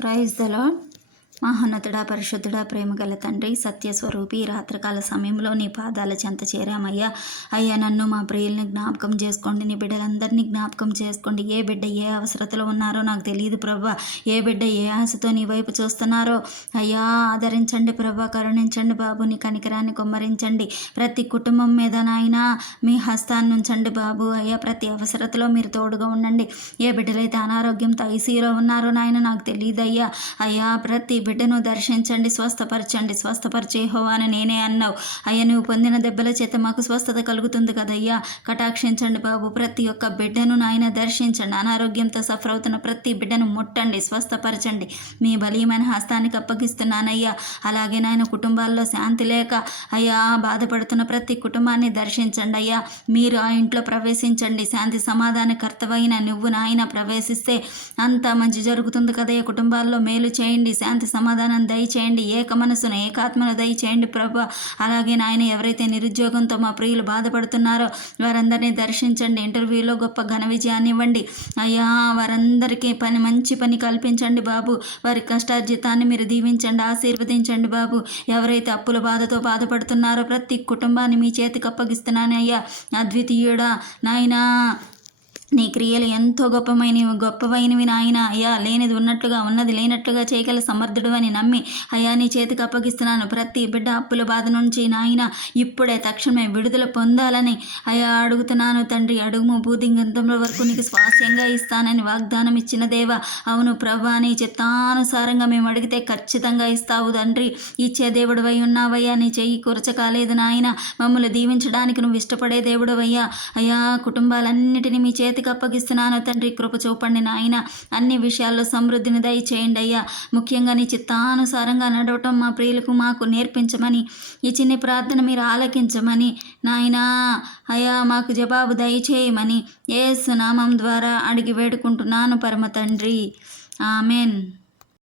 Praise the lord. మహోన్నతుడా, పరిశుద్ధుడా, ప్రేమగల తండ్రి, సత్యస్వరూపి, రాత్రికాల సమయంలో నీ పాదాల చెంత చేరామయ్యా. అయ్యా, నన్ను మా ప్రియుల్ని జ్ఞాపకం చేసుకోండి, నీ బిడ్డలందరినీ జ్ఞాపకం చేసుకోండి. ఏ బిడ్డ ఏ అవసరతలో ఉన్నారో నాకు తెలియదు ప్రభా. ఏ బిడ్డ ఏ ఆశతో నీ వైపు చూస్తున్నారో అయ్యా ఆదరించండి ప్రభా, కరుణించండి బాబు, నీ కనికరాన్ని కుమ్మరించండి. ప్రతి కుటుంబం మీద నాయన మీ హస్తాన్ని ఉంచండి బాబు. అయ్యా, ప్రతి అవసరతలో మీరు తోడుగా ఉండండి. ఏ బిడ్డలైతే అనారోగ్యంతో ఐసీయూలో ఉన్నారో నాయన నాకు తెలియదు అయ్యా. అయ్యా, ప్రతి బిడ్డను దర్శించండి, స్వస్థపరచండి. స్వస్థపరిచే యెహోవా అని నేనే అన్నావు అయ్యా. నువ్వు పొందిన దెబ్బల చేత మాకు స్వస్థత కలుగుతుంది కదయ్యా. కటాక్షించండి బాబు, ప్రతి ఒక్క బిడ్డను నాయన దర్శించండి. అనారోగ్యంతో సఫర్ అవుతున్న ప్రతి బిడ్డను ముట్టండి, స్వస్థపరచండి. మీ బలీయమైన హస్తానికి అప్పగిస్తున్నానయ్యా. అలాగే నాయన కుటుంబాల్లో శాంతి లేక అయ్యా బాధపడుతున్న ప్రతి కుటుంబాన్ని దర్శించండి అయ్యా. మీరు ఆ ఇంట్లో ప్రవేశించండి. శాంతి సమాధాన కర్తవైన నువ్వు నాయన ప్రవేశిస్తే అంతా మంచి జరుగుతుంది కదయ్యా. కుటుంబాల్లో మేలు చేయండి, శాంతి సమాధానం దయచేయండి, ఏక మనసును ఏకాత్మను దయచేయండి ప్రభా. అలాగే నాయన ఎవరైతే నిరుద్యోగంతో మా ప్రియులు బాధపడుతున్నారో వారందరినీ దర్శించండి. ఇంటర్వ్యూలో గొప్ప ఘన విజయాన్ని ఇవ్వండి అయ్యా. వారందరికీ మంచి పని కల్పించండి బాబు. వారి కష్టార్జితాన్ని మీరు దీవించండి, ఆశీర్వదించండి బాబు. ఎవరైతే అప్పుల బాధతో బాధపడుతున్నారో ప్రతి కుటుంబాన్ని మీ చేతికి అప్పగిస్తున్నాను అయ్యా. అద్వితీయుడా నాయనా, నీ క్రియలు ఎంతో గొప్పవైనవి నాయన. అయ్యా, లేనిది ఉన్నట్లుగా ఉన్నది లేనట్లుగా చేయగల సమర్థుడు అని నమ్మి అయ్యా నీ చేతికి అప్పగిస్తున్నాను. ప్రతి బిడ్డ అప్పుల బాధ నుంచి నాయన ఇప్పుడే తక్షణమే విడుదల పొందాలని అయ్యా అడుగుతున్నాను తండ్రి. అడుగుము భూదిగంతంలో వరకు నీకు స్వాస్యంగా ఇస్తానని వాగ్దానం ఇచ్చిన దేవా. అవును ప్రభా, నీ చిత్తానుసారంగా మేము అడిగితే ఖచ్చితంగా ఇస్తావు తండ్రి. ఇచ్చే దేవుడవై ఉన్నావయ్యా. నీ చెయ్యి కురచ కాలేదు నాయన. మమ్మల్ని దీవించడానికి నువ్వు ఇష్టపడే దేవుడవయ్యా. అయ్యా, కుటుంబాలన్నిటినీ మీ చేతికి అప్పగిస్తున్నాను తండ్రి. కృప చూపండి నాయన. అన్ని విషయాల్లో సమృద్ధిని దయచేయండి అయ్యా. ముఖ్యంగా నీ చిత్తానుసారంగా నడవటం మా ప్రియులకు మాకు నేర్పించమని, ఈ చిన్ని ప్రార్థన మీరు ఆలకించమని నాయనా. అయ్యా, మాకు జవాబు దయచేయమని యేసు నామం ద్వారా అడిగి వేడుకుంటున్నాను పరమ తండ్రి. ఆమెన్.